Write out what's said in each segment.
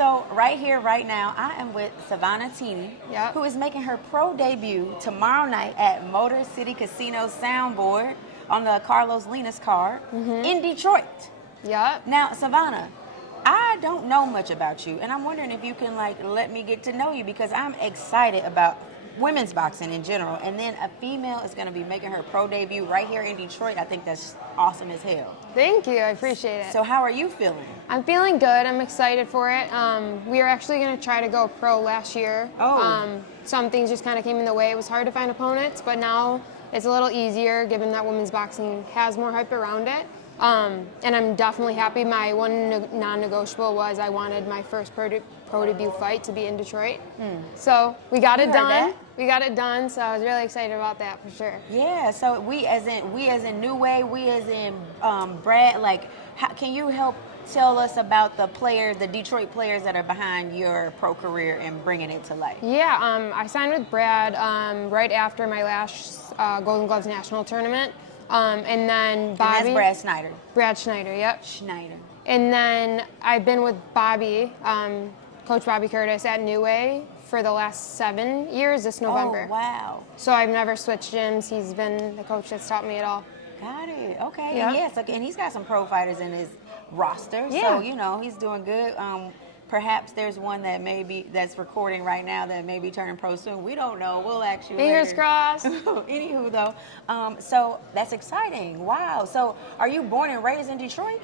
So right here, right now, I am with Savannah Tini, Yep. who is making her pro debut tomorrow night at Motor City Casino Soundboard on the Carlos Linas card in Detroit. Yep. Now, Savannah, I don't know much about you, and I'm wondering if you can let me get to know you, because I'm excited about women's boxing in general, and then a female is going to be making her pro debut right here in Detroit. I think that's awesome as hell. Thank you. I appreciate it. So how are you feeling? I'm feeling good. I'm excited for it. We were actually going to try to go pro last year. Oh. Some things just kind of came in the way. It was hard to find opponents, but now it's a little easier given that women's boxing has more hype around it. And I'm definitely happy. My one non-negotiable was I wanted my first pro debut fight to be in Detroit. So we got it done. We got it done. So I was really excited about that for sure. Yeah. So we as in New Way, we as in Brad. Can you help tell us about the Detroit players that are behind your pro career and bringing it to life? Yeah. I signed with Brad right after my last Golden Gloves National Tournament. And then Bobby. And that's Brad Snyder. Brad Schneider, yep. Schneider. And then I've been with Bobby, Coach Bobby Curtis at New Way for the last 7 years this November. Oh, wow. So I've never switched gyms. He's been the coach that's taught me it all. Got it. Okay. Yeah. And yes, and he's got some pro fighters in his roster. Yeah. So, he's doing good. Perhaps there's one that's recording right now that may be turning pro soon. We don't know. We'll ask you Fingers later. crossed. Anywho, though, so that's exciting. Wow. So are you born and raised in Detroit?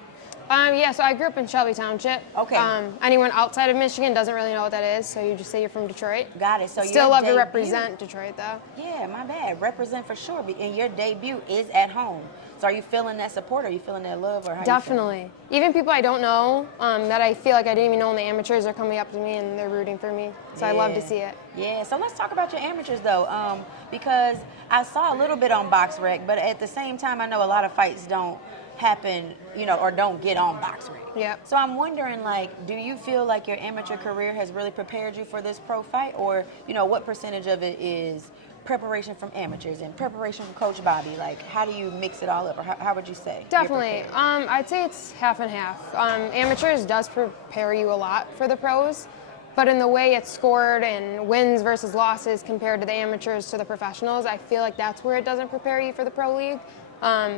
Yeah, so I grew up in Shelby Township. Okay. Anyone outside of Michigan doesn't really know what that is, so you just say you're from Detroit. Got it. So Still love to represent Detroit, though. Yeah, my bad. Represent for sure. And your debut is at home. So are you feeling that support? Are you feeling that love? Or how Definitely. Even people I don't know that I feel like I didn't even know in the amateurs are coming up to me and they're rooting for me. So I love to see it. Yeah. So let's talk about your amateurs, though, because I saw a little bit on BoxRec, but at the same time, I know a lot of fights don't happen, or don't get on BoxRec. Yeah. So I'm wondering, do you feel like your amateur career has really prepared you for this pro fight, or what percentage of it is preparation from amateurs and preparation from Coach Bobby? How do you mix it all up, or how would you say? Definitely. I'd say it's half and half. Amateurs does prepare you a lot for the pros, but in the way it's scored and wins versus losses compared to the amateurs to the professionals, I feel like that's where it doesn't prepare you for the pro league.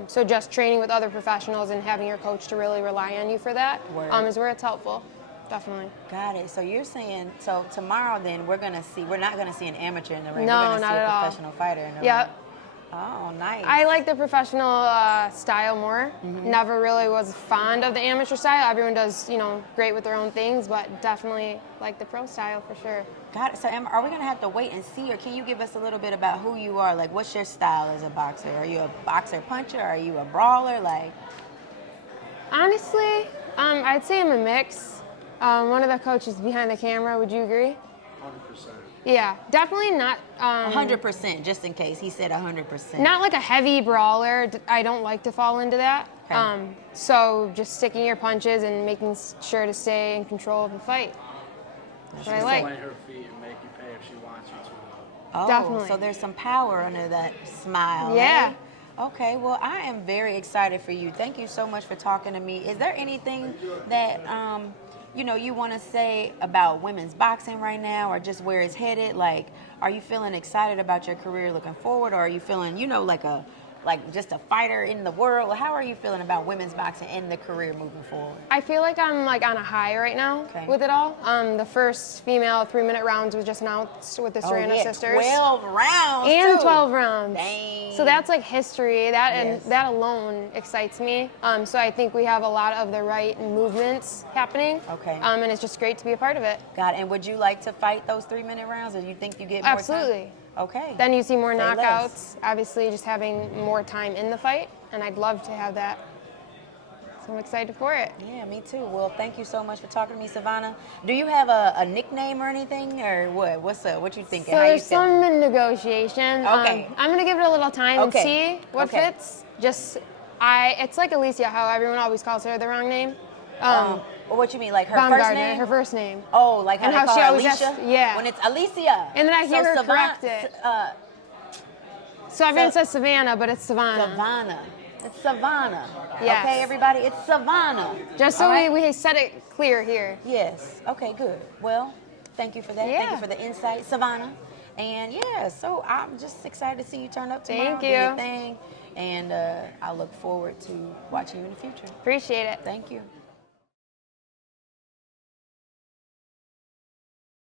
So just training with other professionals and having your coach to really rely on you for that is where it's helpful. Definitely. Got it. So you're saying, so tomorrow then we're not going to see an amateur in the ring. No, we're going to not see a at all. professional fighter in the ring. Yep. Oh, nice. I like the professional style more. Never really was fond of the amateur style. Everyone does, great with their own things, but definitely like the pro style for sure. Got it. So are we going to have to wait and see, or can you give us a little bit about who you are? What's your style as a boxer? Are you a boxer puncher? Are you a brawler? Honestly, I'd say I'm a mix. One of the coaches behind the camera, would you agree? 100%. Yeah, definitely not. 100%, just in case. He said 100%. Not like a heavy brawler. I don't like to fall into that. Okay. So just sticking your punches and making sure to stay in control of the fight. That's what I like. Plant her feet and make you pay if she wants you to. Oh, Definitely. so there's some power under that smile. Yeah. Eh? Okay, well, I am very excited for you. Thank you so much for talking to me. Is there anything that you want to say about women's boxing right now, or just where it's headed? Are you feeling excited about your career looking forward, or are you feeling, like just a fighter in the world? How are you feeling about women's boxing and the career moving forward? I feel like I'm on a high right now with it all. The first female 3-minute rounds was just announced with the Serrano sisters. 12 rounds and too. 12 rounds. Dang. So that's history. And that alone excites me. So I think we have a lot of the right movements happening. Okay. And it's just great to be a part of it. God, and would you like to fight those 3-minute rounds, or do you think you get more Absolutely. time? Okay. Then you see more Say knockouts, less. obviously just having more time in the fight, and I'd love to have that. So I'm excited for it. Yeah, me too. Well, thank you so much for talking to me, Savannah. Do you have a nickname or anything, or what? What's up? What you thinking? So How you there's feeling? some negotiation. Okay. I'm gonna give it a little time and Okay. see what Okay. fits. It's like Alicia, how everyone always calls her the wrong name. What you mean, like her first Baumgartner, name? her first name. Oh, like how And they how call she her always Alicia? asks- yeah. When it's Alicia. And then I hear her Savannah, correct it. So everyone says Savannah, but it's Savannah. Savannah. It's Savannah. Yes. Okay, everybody, it's Savannah. Just so All right? we said it clear here. Yes. Okay, good. Well, thank you for that. Thank you Yeah. for the insight, Savannah. And yeah, so I'm just excited to see you turn up tomorrow. Thank Do your you. thing. And I look forward to watching you in the future. Appreciate it. Thank you.